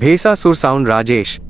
ભેસાસુર સાઉન્ડ રાજેશ.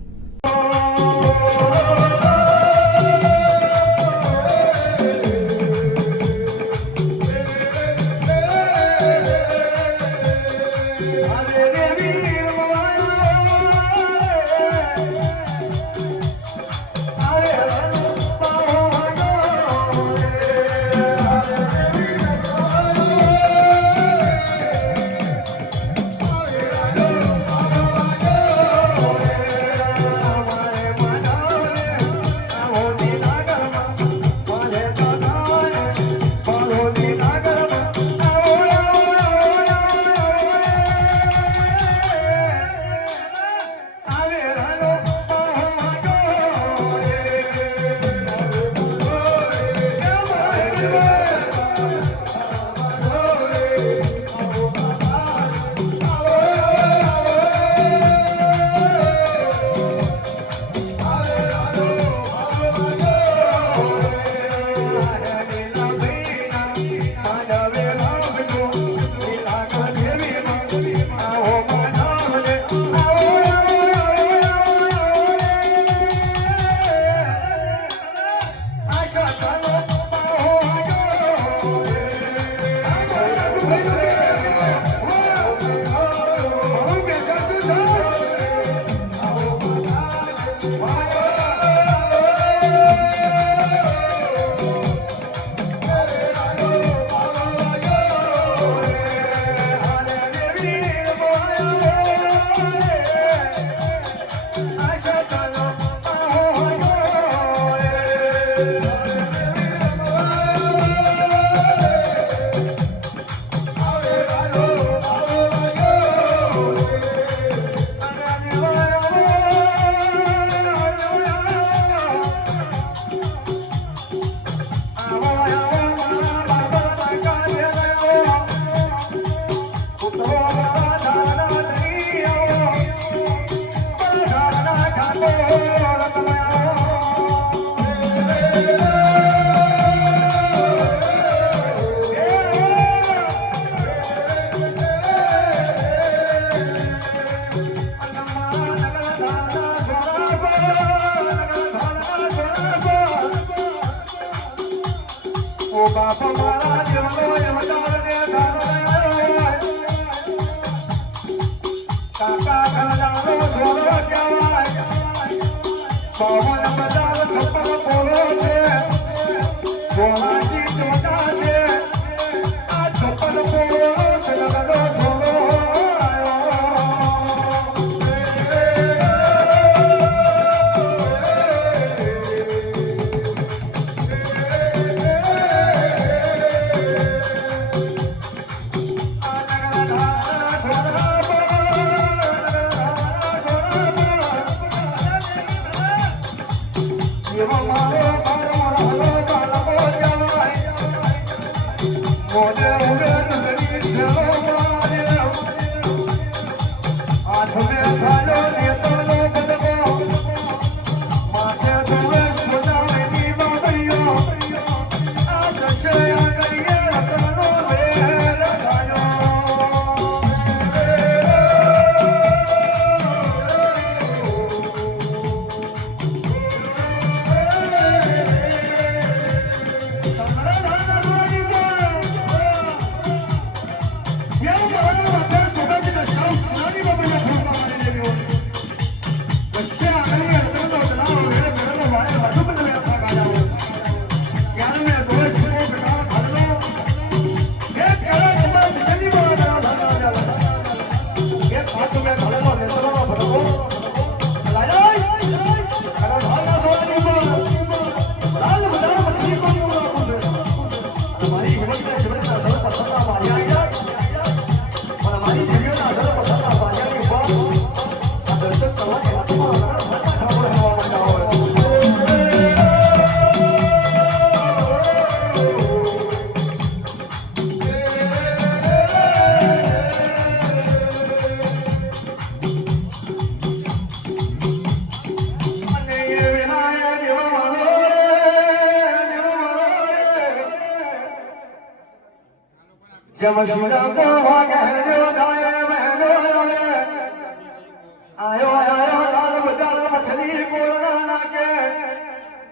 આયો આયો લાલ બજાર મછલી કોરણા નાકે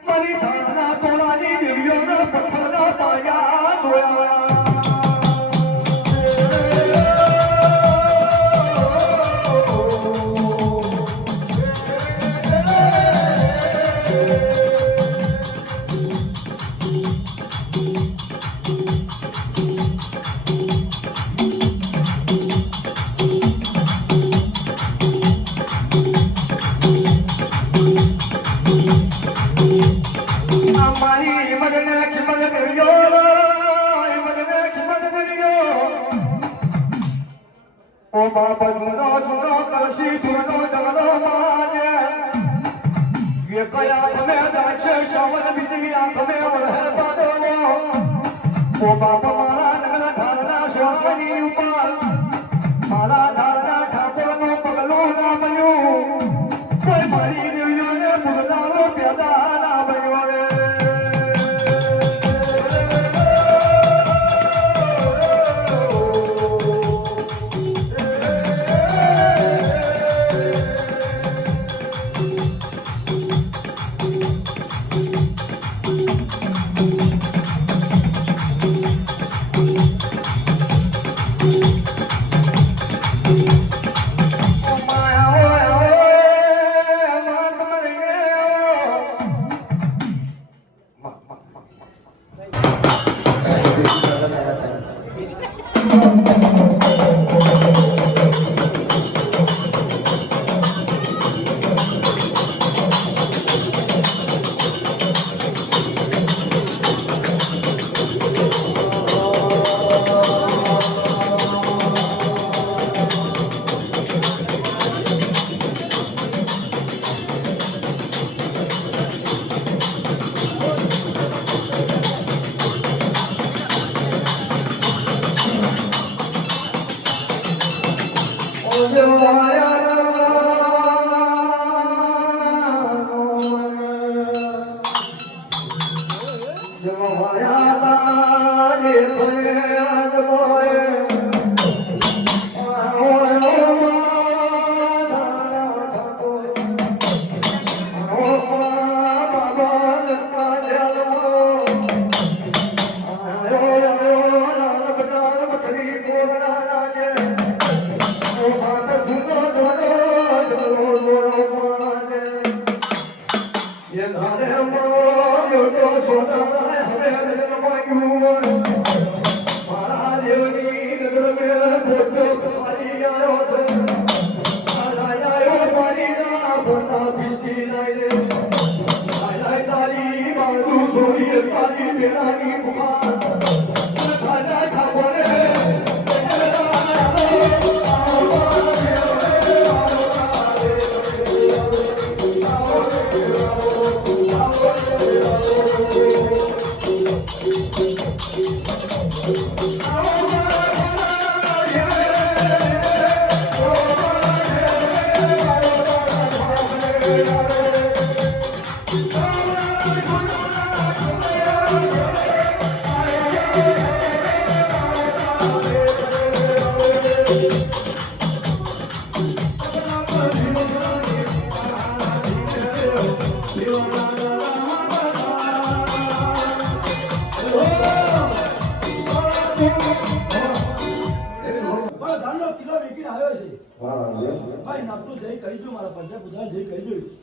મની ધાના તોલાની દેવીઓના પથ્થરના પાયા જોયા ઓ બાબા જુનો જુનો કલસી જુનો ડગલો માજે ये कया में दाचे श्रवण विधि आंख में वरहर बादलो ओ बाबा मारा नगला धारणा श्वासनी ऊपर मारा धारणा ठाकुर नो पगलो ना बन्यो कोई मारी देवियों ने मुगदारो प्यादा ना बन्यो रे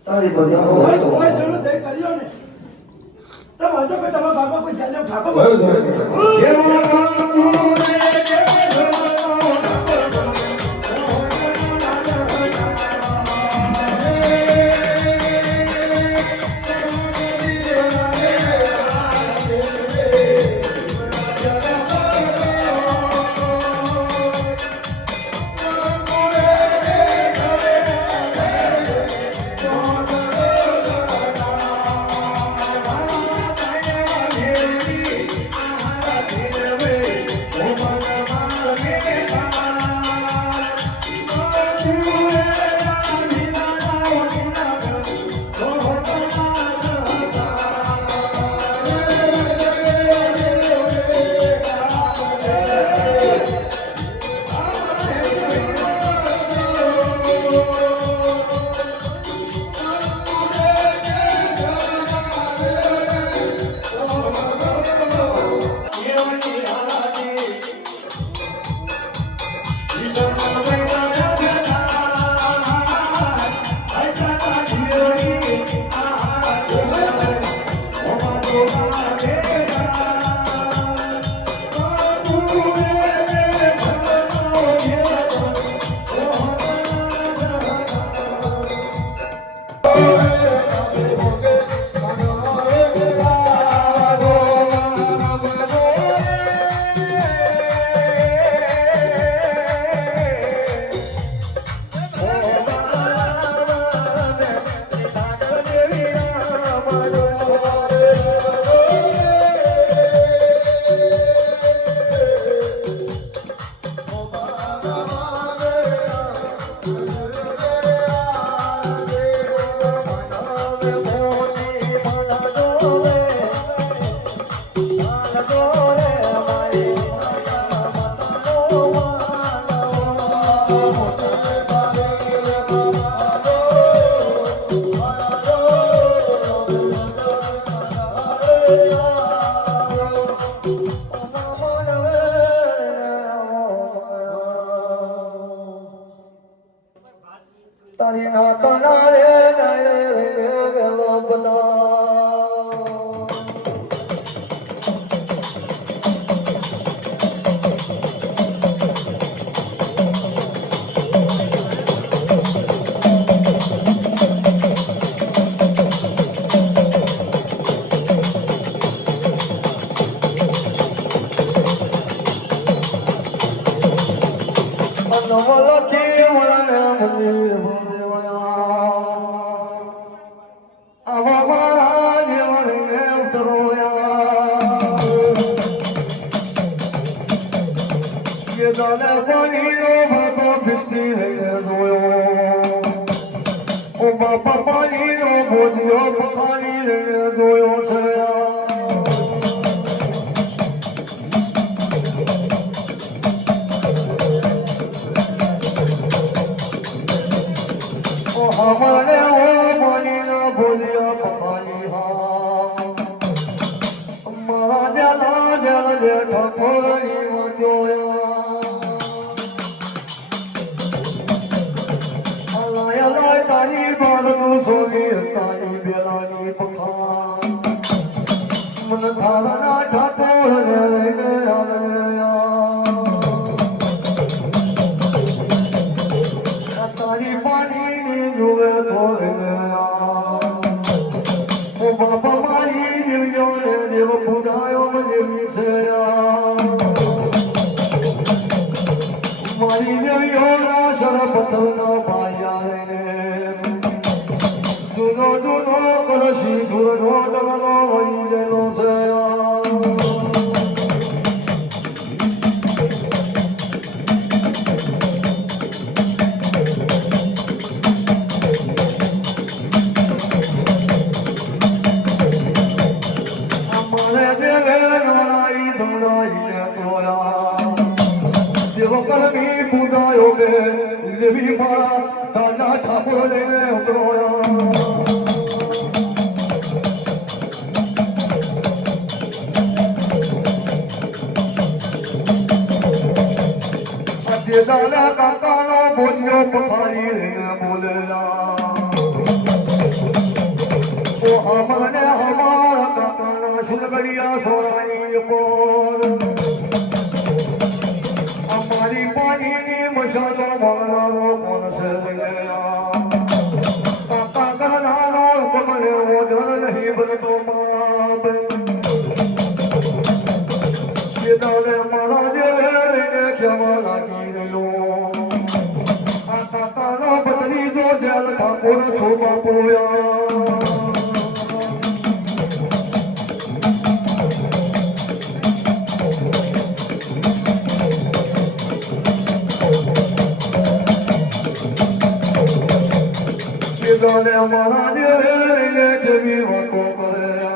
તારી બધી કોઈ જરૂર થઈ કર્યો ને તો વાંચો કે તમારા બાપા કોઈ ચાલ્યો ઠાકોર Oh, my God. તારી નાતાના રે વેલો બલા નવલખી વળને મંદિર આવા મારા જીવનને ઉતરોયા કે દાને પાણીનો ભરતો ફિસ્તી લઈને જોયો ઓ બાપા પાણીનો ભોજિયો પખાલી લઈને જોયો છે हमारे वो पानी ना भूलिया पकानी हाँ महाजला जल जे ठाकुरनी मचोया अलाय अलाय तारी बारू सोनी तारी बेलानी पका मन थारा ठाकुर ने लेने आया तारी पानी जुए थोड़े ओ बाबा मारी दिलियों ने देव बुधायो मुझे मिसया मारी दिलियों ना शरबत ना पाया ने दुनो दुनो कलशी दुनो दुनो वही जनो सया करमी बुदायो में लेवी मारा ताना ठाकुर ने उतरोया अजे दाना काका नो बोझियो पखारी ने बोलेला ओ हमने हमारा काका ना सुनगड़िया सोरानी बोल हमारी पानी ने मशाला मारा कौन से गया काका कहना कमने वो डर नहीं बन तो माप ये दाले मारा जे ने क्या माला की लो काका ना बदली जो जल ठाकुर छोपा पोया गाने हमारा दिले जमी वको करया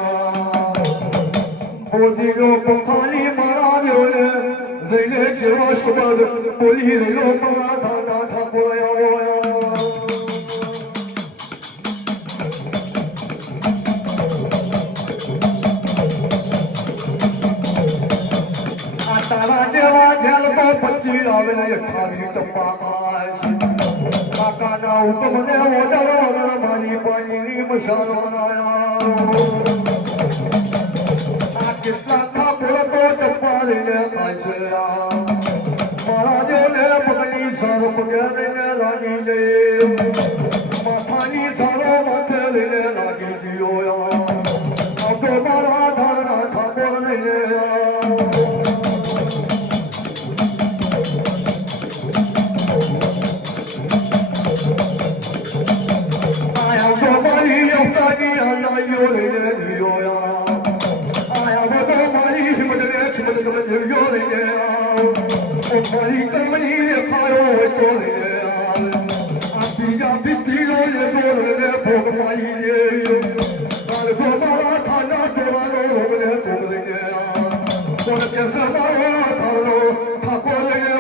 बोझियो पखाली मारा दिले जइले के वशबद बोली लो मारा दाना ठाकुरया होया तारा देवा जल को पच्ची आवे 28 टप्पा खाए काका ना हुक्म ने वो डर मारी पानी नी मशाल बनाया कितना था तो टप्पा लेने खाइसया महाराज ने पकड़ी सर पकड़ने ने लागी ले माथानी सारो माथे लेने लागी जियोया अब तो मारा धारणा ठाकुर ने Mari kamani kharo tole apiya bistilo ye tole bhogmai ye kal ko mara thana tola ro ne tole kon ke samara thalo thakole ye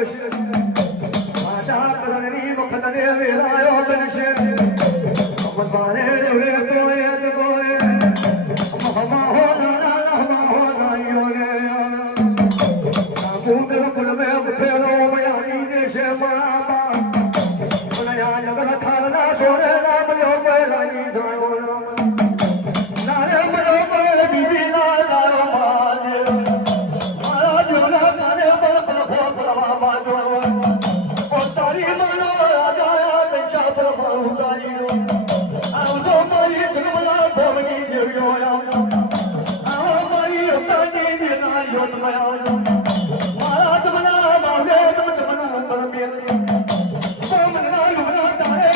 બનશે માતા કરણની વખતને વેલાયો બનશે અમદાને રે તોય તોય મહમા હો ના હો નાયો ને નામુદ કુલમે ઉઠેલો મયાની દેશે માબા નયા નગર થારના છોડે નામ લો પહેલાની જાણો નારે મરો પર બીબી લાયો માજે મારા જોના કાને પર પર પરવા બાજો ઓ તારી માનો રાજા દંચા પર ઉતારીઓ આવજો મારી જગમલા ભોગી દેવ્યો આવો મારી ઉતારી દેના યોત મયા મારા તમના બાવે તમના પર મેલ મનના યુના તારે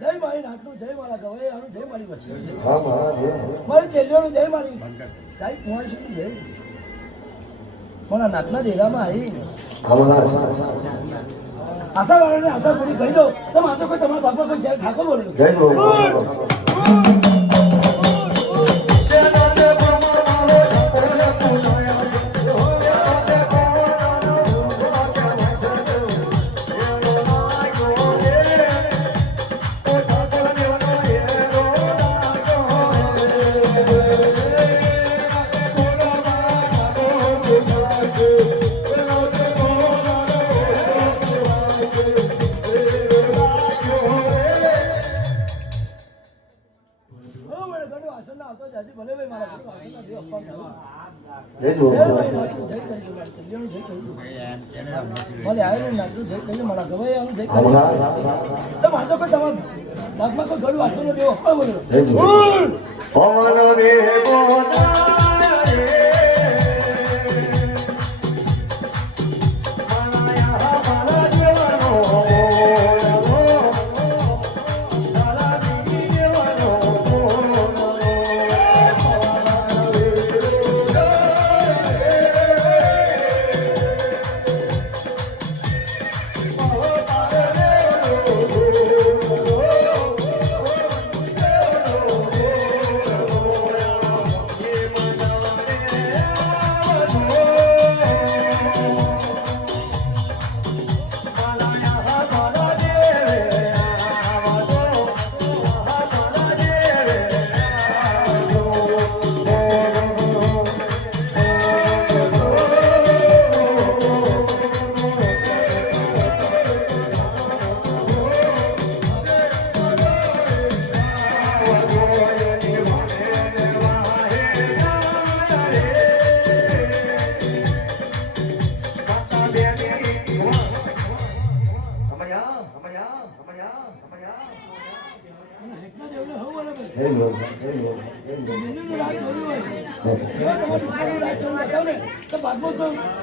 જય મારી નાટનું જય મારા ગવાઈનું જય મારી વચ્ચે હા મહારાજ મારી ચેલીઓનું જય મારી ગાય કુંવારીનું જય મારા નાટના ડેરામાં આવી આશા વાળાને આશા પૂરી કરી દો તમે આશા કોઈ તમારા બાપા કોઈ જય ઠાકોર બોલે જય ગોવિંદ જય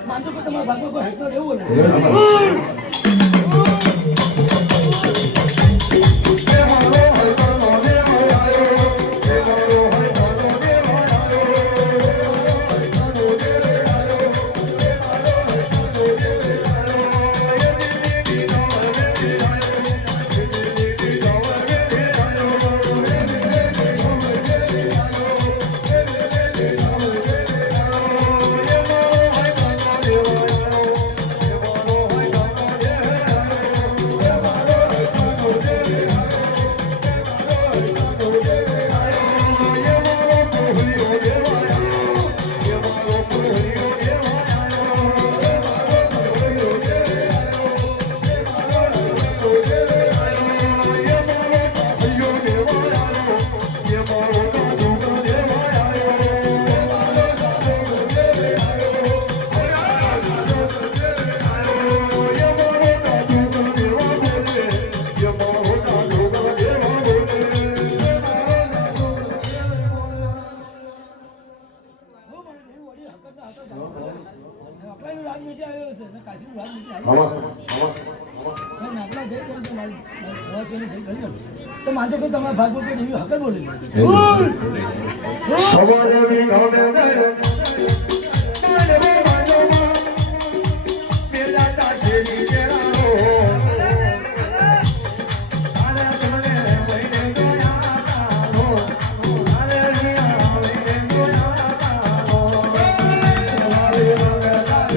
માનતો કે તમારા ભાગમાં કોઈ હેઠળ એવું આપણાનું રાજ મીઠી આવ્યો છે ને કાશીનું રાજ મીઠી આવા આવ્યું આવા છે આપણા જઈ કરી તો મારી જઈ કરી તો માનજો કે તમારા ભાગ પર એવી હકર બોલી સવારે વી ગમે દે મેરા તાજેરી જેરાઓ આને તમને વઈને ગયા તારો આને રિયા વઈને ગયા તારો સવારે ગમે દે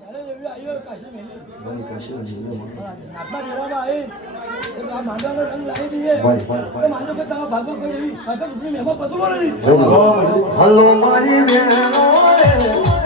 જ્યારે એવી આવ્યો કાશી મહેલ બની કાશી જીવો નાગના ડેરામાં આવી તો આ માંડવાનો રંગ લાવી દઈએ તો માનજો કે તમારા ભાગમાં કોઈ એવી હકર ઉભરી મહેમાન પશુ મળે નહીં હલો મારી બેનો રે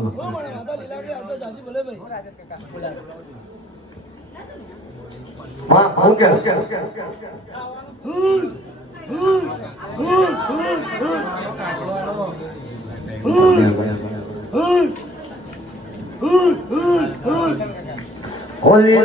મારા માતા લીલાડી આ તો જાજી ભલે ભાઈ રાજેશ કાકા બોલાવો માં હું કે હોલી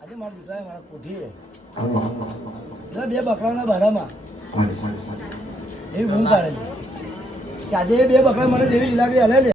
આજે મારા દીકરાએ મારા કોઠીએ બે બકરાના બારામાં એવી બૂમ પાડે છે કે આજે એ બે બકરા મને જેવી લીલાડી હાલે